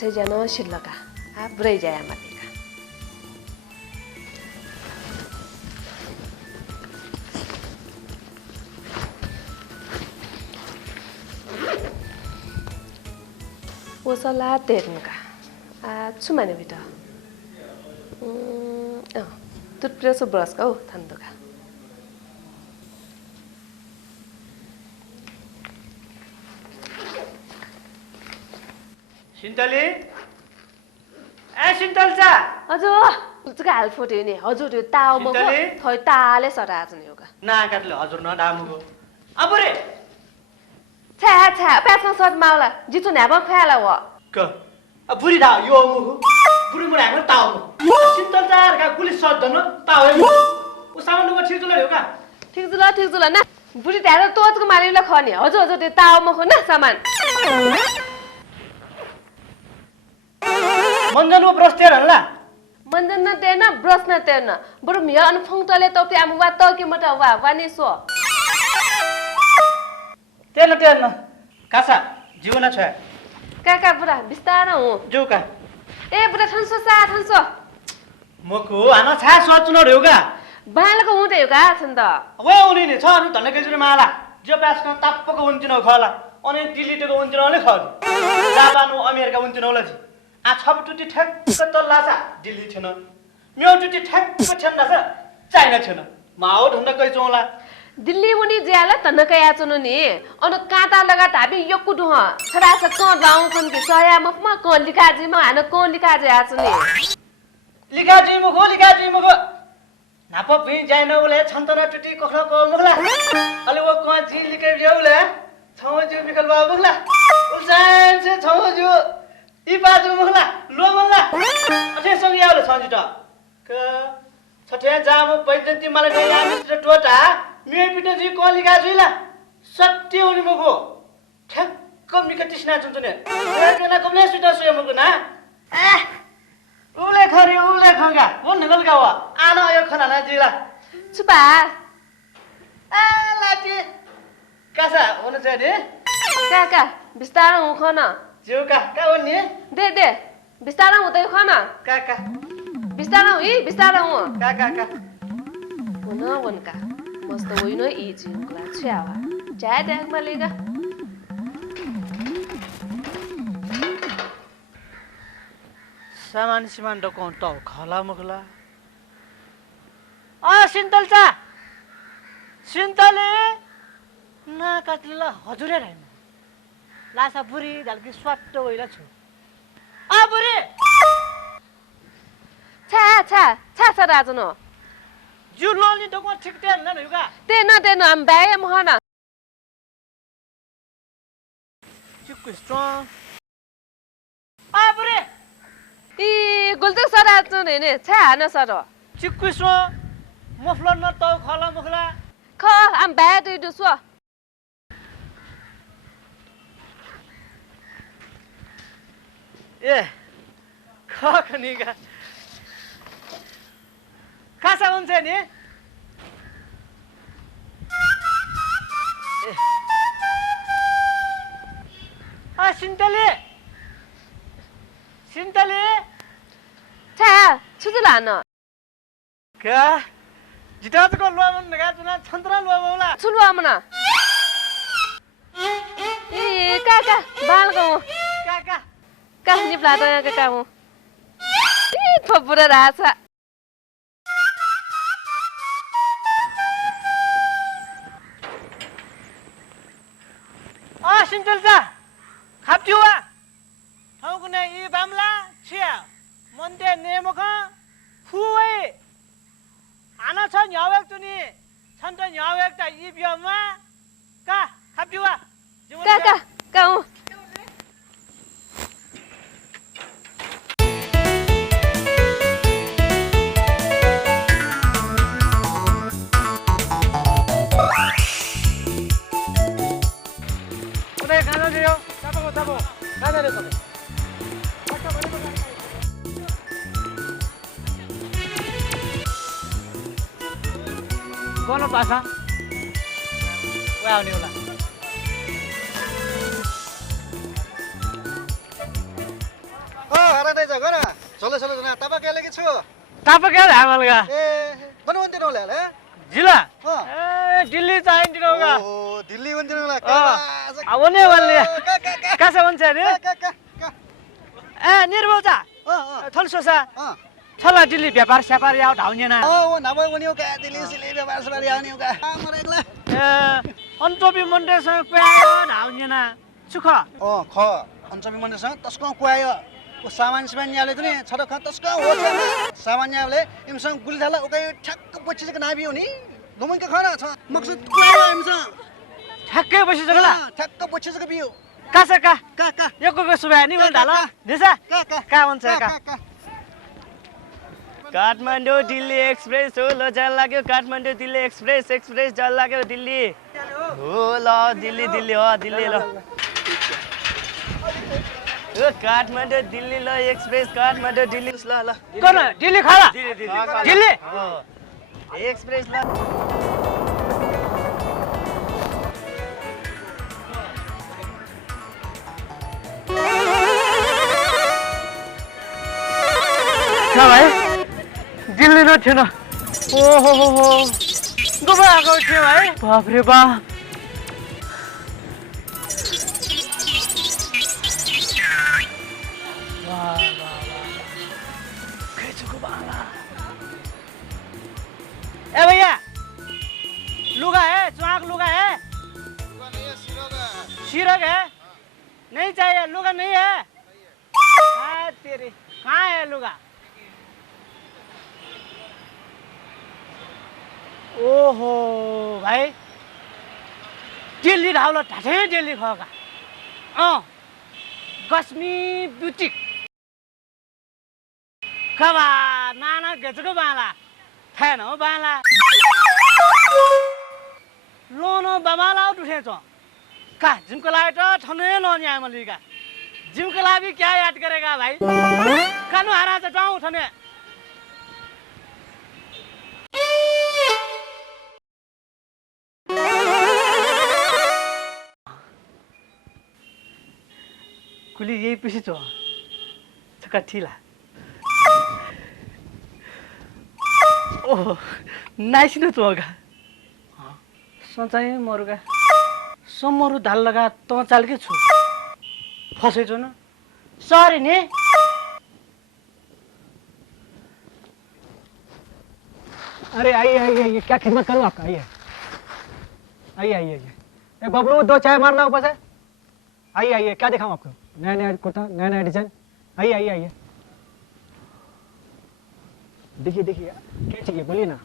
चाहिँ जान शिलका बुढै जाया मालिका Wasala ternuka. Tsumane bita. Toothbrush brush ka thanduka. Shintali? Shintal cha. हजुर उजका हाल फोट्यो नि हजुर यो ताव म थै ताले सराज नि योगा ना काटले हजुर न डामुगो अबरे छा प्यासमा सट माउला जितु न्याब फ्याला व क बुरी दा यो मुगु बुरी मुरा म ताव सिन्तल चार का पुलिस सट दन ताव उ सामान नुको ठीक जुल का ठीक जुल ना बुरी ध्यान तोचको मालिला खने हजुर त्यो ताव म खो न सामान मन्जन वो ब्रस्टेर हल्ला मन्जन न तेन ब्रस न तेन बरु मिया अन फंगतले तोपे आमु वा त के मटा वा वानी सो तेन कासा जीवन छ काका बुढा बिस्तार हो जो का ए बुढा ठन्सो मको आना छा सोच्नु न रेउगा बालको हुँदै हो का छन् त वे उनी ने छ न धन्ने केजु माला जो प्यासको ताप्पको उन्चिन खला अनि दिल्लीको उन्चिन ले खल जापान अमेरिका उन्चिन होला जी आ छबटुटी ठ्याक्क तल्ला छ दिल्ली छैन म्याउटुटी ठ्याक्क छैन छ चाइना छैन माओ ढुण्ड कै चोला दिल्ली मुनि ज्याला तनका याचनु नि अन काटा लगा धाबी यक्कु दुह छरा छ क गाउँ कुन के सया मफमा क लिकाजी म हान क लिकाजी आछु नि लिकाजी मको नाप भि जाइन उले छन्तरा टुटी कोखला को मुखला अले वो क जी लिके ल्याउले छौ जो निकल बा मुखला उल्सान से छौ जो ई बाजु मुखला लो मल्ला अथे सँग याले छ जिटा क छठे जाम पैजन्ती मलाई गया मित्र टोटा मे पिटे जी कोलिका जुइला सत्य हुने मको ठ्याक्क मिक तिस्ना चुन्चुने एकजना कमले सुटा सुय मको ना उले खगा वो नगल गावा आना यो खना ना जिला छुपा लाटी कासा हुन चाहिँ नि काका बिस्तार हु खन जिउ का हुने दे बिस्तार हुँदै खन काका बिस्तार हु काका हुन वनका मस्त होइन ई जिउला छ्यावा जा ट्याग मालेगा सामान डकाउन त खला मुखला सिन्तलचा सिन्तले ना काटला हजुरे रहन लासा बुरी दलकी स्वाट होइला छु बुरी छा सराजनो जुलोनी डकाउन ठिक तेन न युगा तेन हम बाय महना चिक्कु स्ट्रङ बुरी ई गुल्तुक सराजनो ने छा न सर चिक्कु स्ट्रङ मफलन न त खला मुखला ख हम बाय दुई दुसो ए खनिगा खासा हुन्छ नि सिन्तले छा छुजुला न का जिताजको लुवामन नगा जुना छन्तरा लुवामला छुलुवा मना ए काका बालको का निप्ला त यहाँ काका मु ए थपुरा राछा सिन्तलचा खाप्टिवा ठाउँकुने यी बामला छिया मन्ते नेमख फुवे आना छ न्यावेक तुनी छन्त न्यावेक त यी बियमा का खाप्टिवा का हु Tabo. Nada de eso. Kono pasa? Wow, ni ulah. हारा नहीं जाएगा ना चलो चलो ना तब क्या लगी छो ताप क्या है हमारे का ए बनवंती ना ले ले जिला हाँ। दिल्ली चाहिए होगा ओ दिल्ली बनती ना अब नहीं वाले कैसे बन से रे निर्मोचा थल सोसा छला दिल्ली व्यापार स्यापार याव ढाउने ना ओ नभए पनि हो क्या दिल्ली सिली व्यापार सवारी आउने हो क्या मरे एक्ला अन्तोपी मन्डेसँग प्यायो ढाउने ना सुख ओ ख अञ्चमी मन्दिरसँग तस्को कुआयो ओ सामान याले त नि छट ख तस्को हो सामान्यले इमसँग गुली थाला ओकै ठ्याक्क पछिसको नाभि हो नि दोमैको खरा छ मकसद कुआयो इमसँग ठ्याक्कै बसिसक्ला ठ्याक्क पछिसको बियो कासा का का यको सुबा नि मन ढाला दिसा का भन्छ का काठमाडौँ दिल्ली एक्सप्रेस हो ल जान लाग्यो काठमाडौँ दिल्ली एक्सप्रेस जान लाग्यो दिल्ली हो ल दिल्ली हो दिल्ली ल ओ काठमाडौँ दिल्ली ल एक्सप्रेस काठमाडौँ दिल्ली ल ल कोन दिल्ली खाला दिल्ली एक्सप्रेस ल क्या भाई दिल्ली न थिएन ओहो हो दुबई आएको थियो भाइ बाप रे बाप ए भैया लुगा है चुआक लुगा है सिरक है नहीं चाहिए लुगा नहीं है तेरी कहाँ है लुगा ओहो भाइ दिल्ली ढाउला ढाँठै दिल्ली खगा गस्मी बुटिक कबा नाना गेचको बाला थेन हो बाला लोनो बमाला उठे छ का जिमको लागि त ठनै नन्या मलिका जिमको लागि क्या याद करेगा भाई कानु हारा छ टाउ ठने कुली यही पछि छ छका ठिला ओह नाइस न तोगा सचाइ मरुगा समरु धाल लगा त चाल के छु फसे छ न सरी ने अरे आइए क्या खिदमत करूं आपका आइए ए बबलू 2 चाय मारना ऊपर से आइए क्या दिखाऊं आपको नया कुर्ता नया डिजाइन आइए देखिए क्या चाहिए बोलिए ना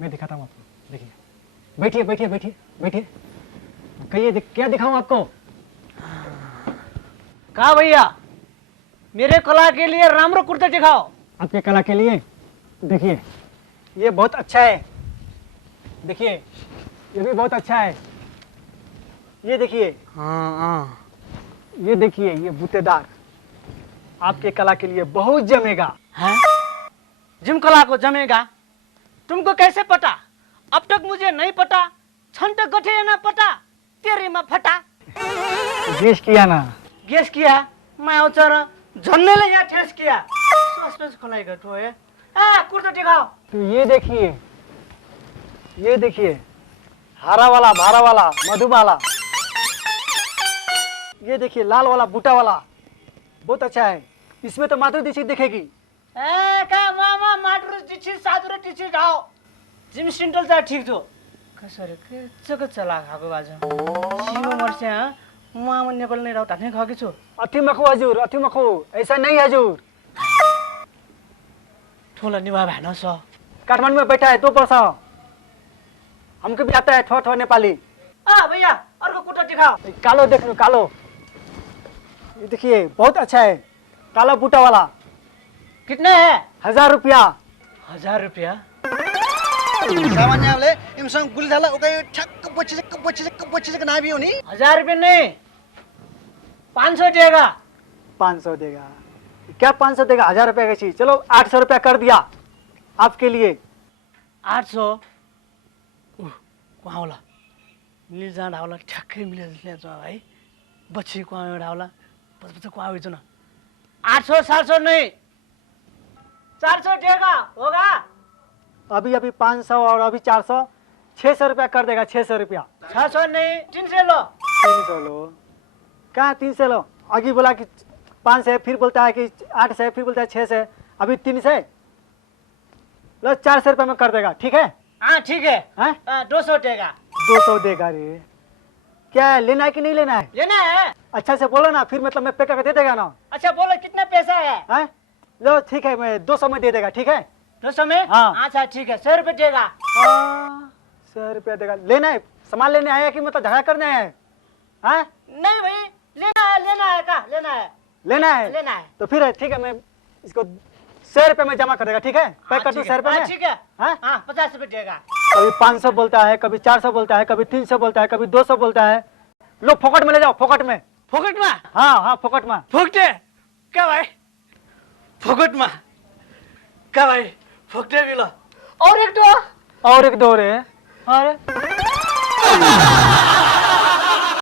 मैं दिखाता हूँ आपको देखिए बैठिए कहिए क्या दिखाऊं आपको कहा भैया मेरे कला के लिए रामरो कुर्ता दिखाओ आपके कला के लिए देखिए ये बहुत अच्छा है देखिए ये भी बहुत अच्छा है ये देखिए ये देखिए ये बूटेदार आपके कला के लिए बहुत जमेगा हैं जिम कला को जमेगा तुमको कैसे पता अब तक मुझे नहीं पता छंट गठे ना पता तेरे में फटा गेस किया ना गेस किया मैं औचर झन्ने ले या ठेस किया सस्पेंस खोलाई गठो है कुर्ता दिखाओ तो ये देखिए हरा वाला भारा वाला मधुबाला ये देखिए लाल वाला बूटा वाला बहुत अच्छा है इसमें तो माधुरी दीक्षित दिखेगी का मामा माधुरी दीक्षित साधुरी दीक्षित आओ जिम सेंटर जा ठीक जो कसरे के चक चला खाको बाजु सीमा मर्स्या मामा नेपाल नै राउ ढाने खाके छु अति मखो हजुर अति मखो ऐसा नहीं हजुर ठोला निभा भएन स काठमाडौँ में बैठा है 2 वर्ष हमको भी आता है ठो नेपाली भैया अर्को कुर्ता दिखाओ कालो देख लो कालो ये देखिए बहुत अच्छा है काला बूटा वाला कितने है 1000 रुपया 1000 रुपया सामान्यले इमसँग गुली थाला ओकै ठ्याक्क पछिसको नाभि हो नि 1000 रुपया नहीं 500 देगा 500 देगा क्या 500 देगा 1000 रुपया का चीज चलो 800 रुपया कर दिया आपके लिए 800 कहाँ होला मिल जाँदा होला ठ्याक्कै मिलेर ल्याउँछ है बच्ची कहाँ एउटा होला बच्चा कहाँ आउँछ न 800 700 नहीं, 400 देगा होगा? अभी अभी 500 और अभी 400, 600 रुपया कर देगा, 600 रुपया। 600 नहीं, 300 लो। 300 लो, कहाँ 300 लो? आगे बोला कि 500 है, फिर बोलता है कि 800 है, फिर बोलता है 600 है, अभी 300 है। लो 400 रुपया में कर देगा, ठीक है? हाँ ठीक है, हाँ? 200 देगा। 200 देगा रे। क्या है, लेना है कि नहीं लेना है? लेना है? अच्छा से बोलो ना, फिर मतलब मैं पे करके दे देगा ना। अच्छा बोलो कितना पैसा है? हैं? लो ठीक है, मैं 200 में दे देगा, ठीक है? 200 में? हाँ। अच्छा ठीक है, 100 रुपये देगा। 100 रुपया देगा। लेना है, सामान लेने आया कि मतलब झगड़ा करने आया है? हाँ? नहीं भाई, लेना है का? लेना है। लेना है? लेना है। तो फिर ठीक है, मैं इसको 100 रुपये में जमा कर देगा, ठीक है? पैक कर दूं 100 रुपये में? ठीक है, हाँ? हाँ 50 रुपये देगा। कभी 500 बोलता है, कभी 400 बोलता है, कभी 300 बोलता है, कभी 200 बोलता है। लो फोकट में ले जाओ, फोकट में। फोकट में? हाँ हाँ, फोकट में। फोकटे क्या भाई? फोकट में क्या भाई? फोकटे भी लो। और एक दो और एक दो रे। अरे